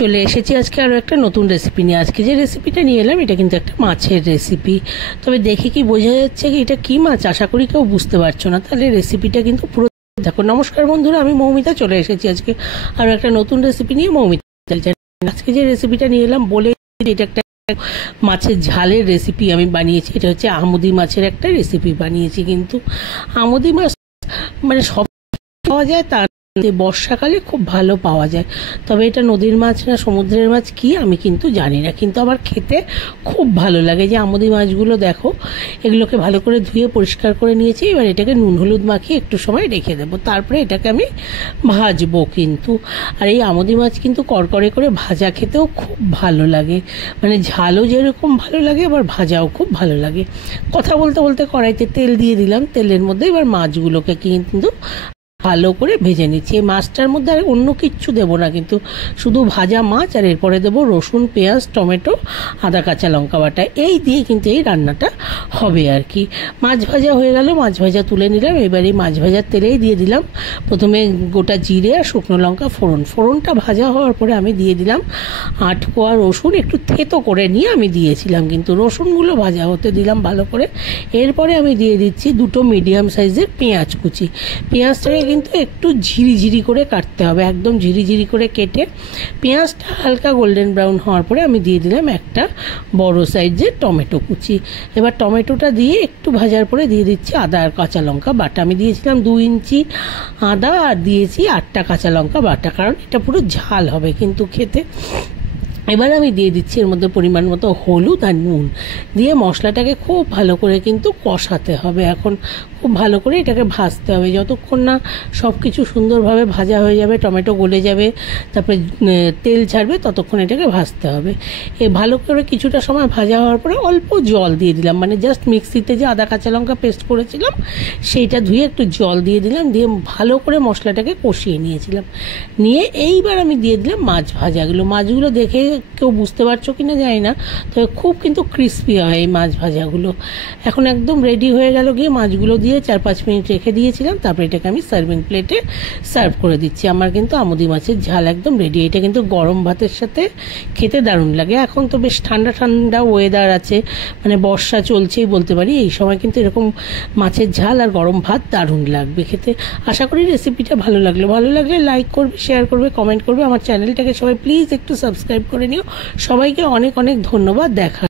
চলে এসেছি আজকে আরও একটা নতুন রেসিপি নিয়ে। আজকে যে রেসিপিটা নিয়ে এলাম এটা কিন্তু একটা মাছের রেসিপি। তবে দেখে কি বোঝা যাচ্ছে কি এটা কি মাছ, আশা করি কেউ বুঝতে পারছো না। তাহলে রেসিপিটা কিন্তু পুরো দেখো। নমস্কার বন্ধুরা, আমি মৌমিতা চলে এসেছি আজকে আরও একটা নতুন রেসিপি নিয়ে। মৌমিতা আজকে যে রেসিপিটা নিয়ে এলাম বলে এটা একটা মাছের ঝালের রেসিপি আমি বানিয়েছি। এটা হচ্ছে আমুদি মাছের একটা রেসিপি বানিয়েছি। কিন্তু আমুদি মাছ মানে সব পাওয়া যায় তা বর্ষাকালে খুব ভালো পাওয়া যায়। তবে এটা নদীর মাছ না সমুদ্রের মাছ কি আমি কিন্তু জানি না, কিন্তু আমার খেতে খুব ভালো লাগে। যে আমুদি মাছগুলো দেখো, এগুলোকে ভালো করে ধুয়ে পরিষ্কার করে নিয়েছি। এবার এটাকে নুন হলুদ মাখিয়ে একটু সময় রেখে দেবো, তারপরে এটাকে আমি ভাজবো। কিন্তু আর এই আমুদি মাছ কিন্তু কড়কড়ে করে ভাজা খেতেও খুব ভালো লাগে, মানে ঝালও যেরকম ভালো লাগে আবার ভাজাও খুব ভালো লাগে। কথা বলতে বলতে কড়াইতে তেল দিয়ে দিলাম, তেলের মধ্যে এবার মাছগুলোকে কিন্তু ভালো করে ভেজে নিচ্ছি। এই মাছটার মধ্যে আর অন্য কিচ্ছু দেবো না, কিন্তু শুধু ভাজা মাছ। আর এরপরে দেবো রসুন, পেঁয়াজ, টমেটো, আদা, কাঁচা লঙ্কা বাটা। এই দিয়ে কিন্তু এই রান্নাটা হবে আর কি। মাছ ভাজা হয়ে গেল, মাছ ভাজা তুলে নিলাম। এবার এই মাছ ভাজার তেলেই দিয়ে দিলাম প্রথমে গোটা জিরে আর শুকনো লঙ্কা ফোড়ন। ফোড়নটা ভাজা হওয়ার পরে আমি দিয়ে দিলাম 8 কোয়া রসুন, একটু থেতো করে নিয়ে আমি দিয়েছিলাম, কিন্তু রসুনগুলো ভাজা হতে দিলাম ভালো করে। এরপরে আমি দিয়ে দিচ্ছি 2টো মিডিয়াম সাইজের পেঁয়াজ কুচি। পেঁয়াজটাকে কিন্তু একটু ঝিরিঝিরি করে কাটতে হবে, একদম ঝিরিঝিরি করে কেটে পেঁয়াজটা হালকা গোল্ডেন ব্রাউন হওয়ার পরে আমি দিয়ে দিলাম একটা বড় সাইজের টমেটো কুচি। এবার টমেটোটা দিয়ে একটু ভাজার পরে দিয়ে দিচ্ছি আদা আর কাঁচা লঙ্কা বাটা। আমি দিয়েছিলাম 2 ইঞ্চি আদা আর দিয়েছি 8টা কাঁচা লঙ্কা বাটা, কারণ এটা পুরো ঝাল হবে কিন্তু খেতে। এবার আমি দিয়ে দিচ্ছি এর মধ্যে পরিমাণ মতো হলুদ আর নুন দিয়ে মশলাটাকে খুব ভালো করে কিন্তু কষাতে হবে। এখন খুব ভালো করে এটাকে ভাজতে হবে, যতক্ষণ না সব কিছু সুন্দরভাবে ভাজা হয়ে যাবে, টমেটো গলে যাবে, তারপরে তেল ছাড়বে, ততক্ষণ এটাকে ভাজতে হবে। ভালো করে কিছুটা সময় ভাজা হওয়ার পরে অল্প জল দিয়ে দিলাম, মানে জাস্ট মিক্সিতে যে আদা কাঁচা লঙ্কা পেস্ট করেছিলাম সেইটা ধুয়ে একটু জল দিয়ে দিলাম, দিয়ে ভালো করে মশলাটাকে কষিয়ে নিয়েছিলাম। নিয়ে এইবার আমি দিয়ে দিলাম মাছ ভাজাগুলো। মাছগুলো দেখে কেউ বুঝতে পারছো কিনা জানি না, তবে খুব কিন্তু ক্রিস্পি হয় এই মাছ ভাজাগুলো। এখন একদম রেডি হয়ে গেল। গিয়ে মাছগুলো দিয়ে 4-5 মিনিট রেখে দিয়েছিলাম, তারপরে এটাকে আমি সার্ভিং প্লেটে সার্ভ করে দিচ্ছি। আমার কিন্তু আমুদি মাছের ঝাল একদম রেডি। এটা কিন্তু গরম ভাতের সাথে খেতে দারুণ লাগে। এখন তো বেশ ঠান্ডা ঠান্ডা ওয়েদার আছে, মানে বর্ষা চলছেই বলতে পারি। এই সময় কিন্তু এরকম মাছের ঝাল আর গরম ভাত দারুণ লাগবে খেতে। আশা করি রেসিপিটা ভালো লাগলে লাইক করবে, শেয়ার করবে, কমেন্ট করবে। আমার চ্যানেলটাকে সবাই প্লিজ একটু সাবস্ক্রাইব করে নিও। সবাইকে অনেক অনেক ধন্যবাদ। দেখা